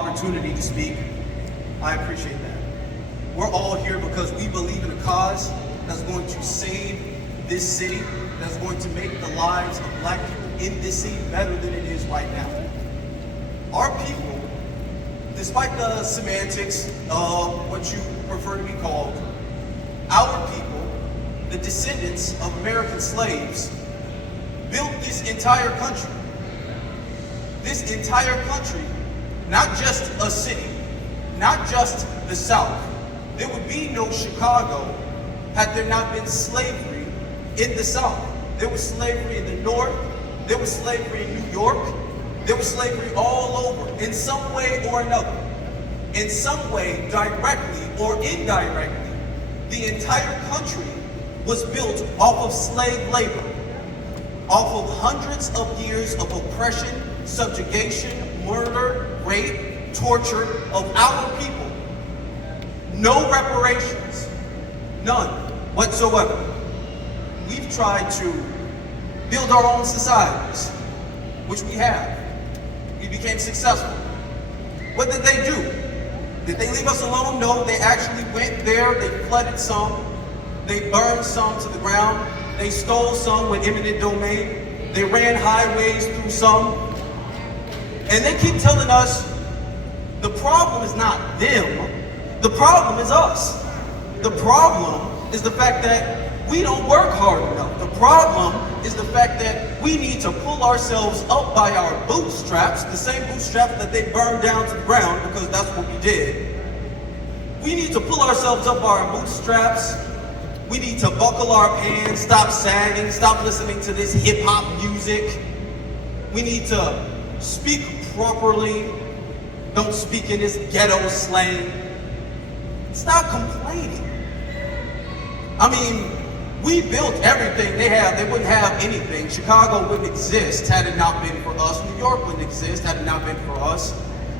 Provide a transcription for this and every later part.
Opportunity to speak. I appreciate that. We're all here because we believe in a cause that's going to save this city, that's going to make the lives of Black people in this city better than it is right now. Our people, despite the semantics of what you prefer to be called, our people, the descendants of American slaves, built this entire country. This entire country, not just a city, not just the South. There would be no Chicago had there not been slavery in the South. There was slavery in the North, there was slavery in New York, there was slavery all over, in some way or another. In some way, directly or indirectly, the entire country was built off of slave labor, off of hundreds of years of oppression, subjugation, murder, rape, torture of our people. No reparations, none whatsoever. We've tried to build our own societies, which we have. We became successful. What did they do? Did they leave us alone? No, they actually went there, they flooded some, they burned some to the ground, they stole some with eminent domain, they ran highways through some, and they keep telling us the problem is not them, the problem is us. The problem is the fact that we don't work hard enough. The problem is the fact that we need to pull ourselves up by our bootstraps, the same bootstraps that they burned down to the ground, because that's what we did. We need to pull ourselves up by our bootstraps. We need to buckle our pants, stop sagging, stop listening to this hip-hop music. We need to speak properly. Don't speak in this ghetto slang. Stop complaining. I mean, we built everything they have. They wouldn't have anything. Chicago wouldn't exist had it not been for us. New York wouldn't exist had it not been for us.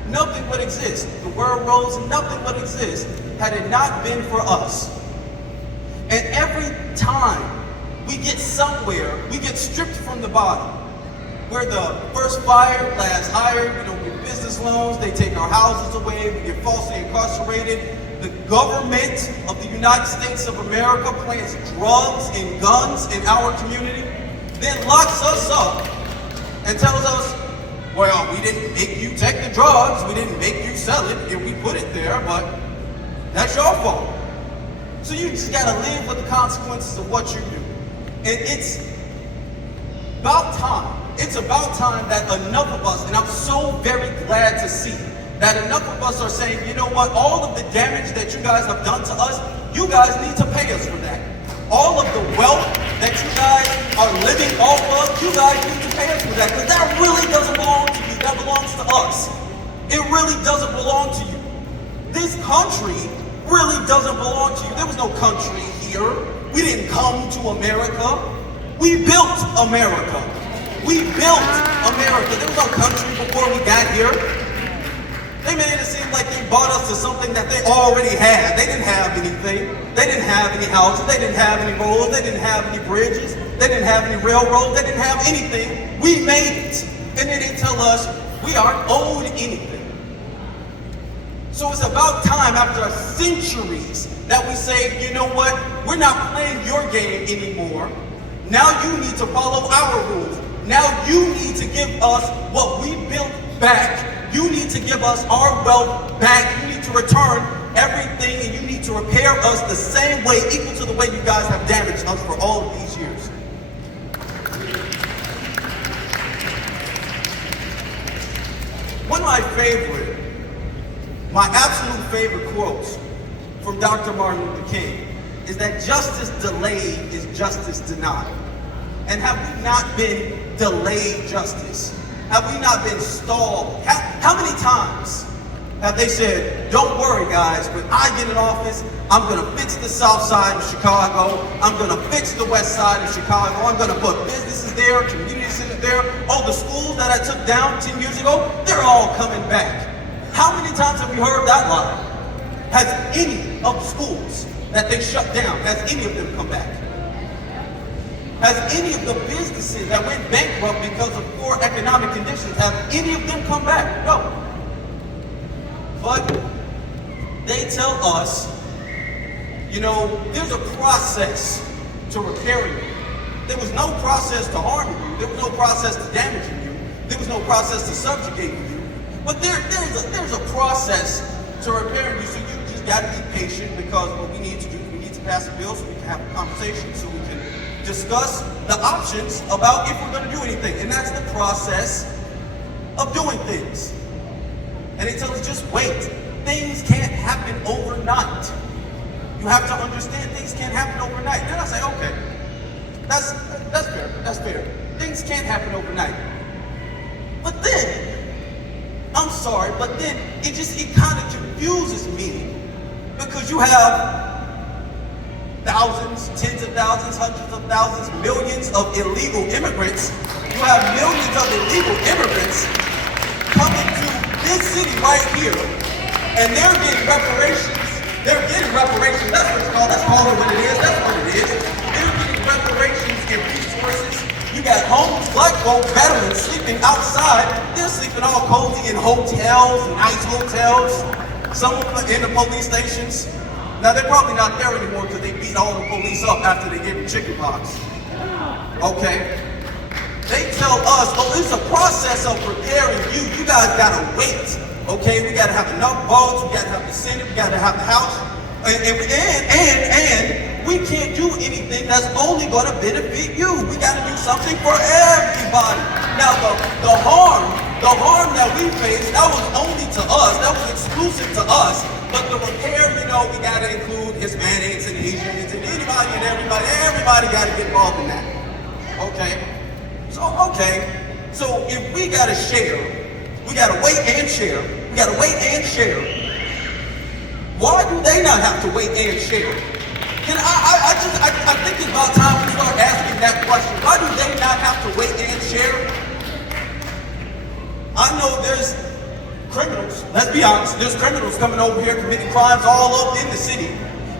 Nothing would exist. The world rose, nothing would exist had it not been for us. And every time we get somewhere, we get stripped from the bottom. We're the first fired, last hired, we don't get business loans, they take our houses away, we get falsely incarcerated. The government of the United States of America plants drugs and guns in our community, then locks us up and tells us, well, we didn't make you take the drugs, we didn't make you sell it, and we put it there, but that's your fault. So you just gotta live with the consequences of what you do. And it's about time. It's about time that enough of us, and I'm so very glad to see that enough of us are saying, you know what, all of the damage that you guys have done to us, you guys need to pay us for that. All of the wealth that you guys are living off of, you guys need to pay us for that, because that really doesn't belong to you, that belongs to us. It really doesn't belong to you. This country really doesn't belong to you. There was no country here. We didn't come to America. We built America. We built America. There was no country before we got here. They made it seem like they bought us to something that they already had. They didn't have anything. They didn't have any houses. They didn't have any roads. They didn't have any bridges. They didn't have any railroads. They didn't have anything. We made it. And then they tell us we aren't owed anything. So it's about time, after centuries, that we say, you know what, we're not playing your game anymore. Now you need to follow our rules. Now you need to give us what we built back. You need to give us our wealth back. You need to return everything, and you need to repair us the same way, equal to the way you guys have damaged us for all of these years. One of my absolute favorite quotes from Dr. Martin Luther King is that justice delayed is justice denied. And have we not been delayed justice? Have we not been stalled? How many times have they said, don't worry guys, when I get in office, I'm gonna fix the south side of Chicago, I'm gonna fix the west side of Chicago, I'm gonna put businesses there, community centers there, all the schools that I took down 10 years ago, they're all coming back. How many times have we heard that line? Has any of the schools that they shut down, has any of them come back? Has any of the businesses that went bankrupt because of poor economic conditions, have any of them come back? No. But they tell us, you know, there's a process to repairing you. There was no process to harming you. There was no process to damaging you. There was no process to subjugating you. But there's a process to repairing you. So you just got to be patient, because what we need to do, we need to pass a bill so we can have a conversation, so we can discuss the options about if we're going to do anything. And that's the process of doing things. And they tell us, just wait. Things can't happen overnight. You have to understand things can't happen overnight. Then I say, okay, that's fair. Things can't happen overnight. But then, I'm sorry, but then it kind of confuses me, because you have thousands, tens of thousands, hundreds of thousands, millions of illegal immigrants. You have millions of illegal immigrants coming to this city right here, and they're getting reparations. They're getting reparations. That's what it's called. That's called it what it is. That's what it is. They're getting reparations and resources. You got homeless black folk, veterans sleeping outside. They're sleeping all cozy in hotels, nice hotels. Some of them in the police stations. Now, they're probably not there anymore because they beat all the police up after they gave them chicken pox. Okay? They tell us, oh, it's a process of preparing you. You guys gotta wait. Okay? We gotta have enough votes. We gotta have the Senate. We gotta have the House. And we can't do anything that's only gonna benefit you. We gotta do something for everybody. Now, the harm that we face, that was only to us. That was exclusive to us. But the repair, you know, we gotta include Hispanics and Asians and anybody and everybody. Everybody gotta get involved in that. Okay? So if we gotta share, we gotta wait and share. We gotta wait and share. Why do they not have to wait and share? And I think it's about time we start asking that question. Why do they not have to wait and share? I know there's criminals, let's be honest, there's criminals coming over here committing crimes all up in the city.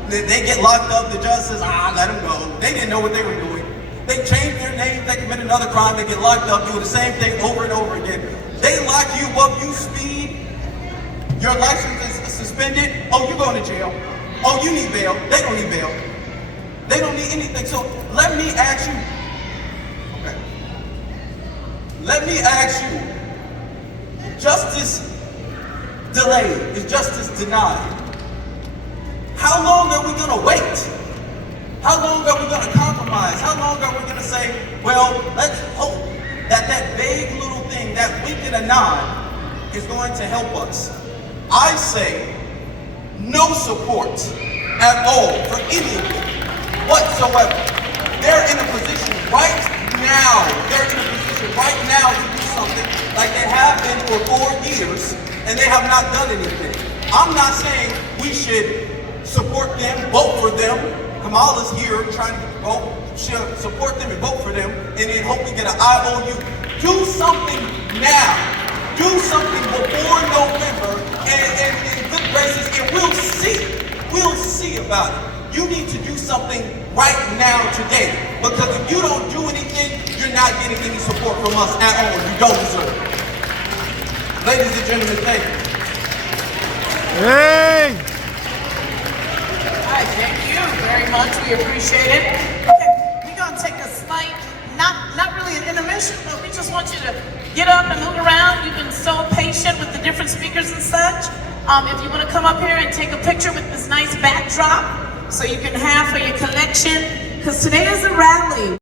They get locked up, the judge says, let them go. They didn't know what they were doing. They change their name, they commit another crime, they get locked up, doing the same thing over and over again. They lock you up, you speed, your license is suspended, oh, you're going to jail. Oh, you need bail. They don't need bail. They don't need anything. So let me ask you, okay. Let me ask you, justice delayed is justice denied. How long are we going to wait? How long are we going to compromise? How long are we going to say, well, let's hope that that vague little thing, that wink and a nod, is going to help us? I say no support at all for any of them whatsoever. They're in a position right now, to do something like they have been for 4 years, and they have not done anything. I'm not saying we should support them, vote for them. Kamala's here trying to vote, support them and vote for them, and then hope we get an IOU. Do something now. Do something before November, and good graces, and we'll see. We'll see about it. You need to do something right now, today, because if you don't do anything, you're not getting any support from us at all. You don't deserve it. Ladies and gentlemen, thank you. Hey! All right, thank you very much. We appreciate it. Okay, we're gonna take a slight, not really an intermission, but we just want you to get up and move around. You've been so patient with the different speakers and such. If you want to come up here and take a picture with this nice backdrop, so you can have for your collection, because today is a rally.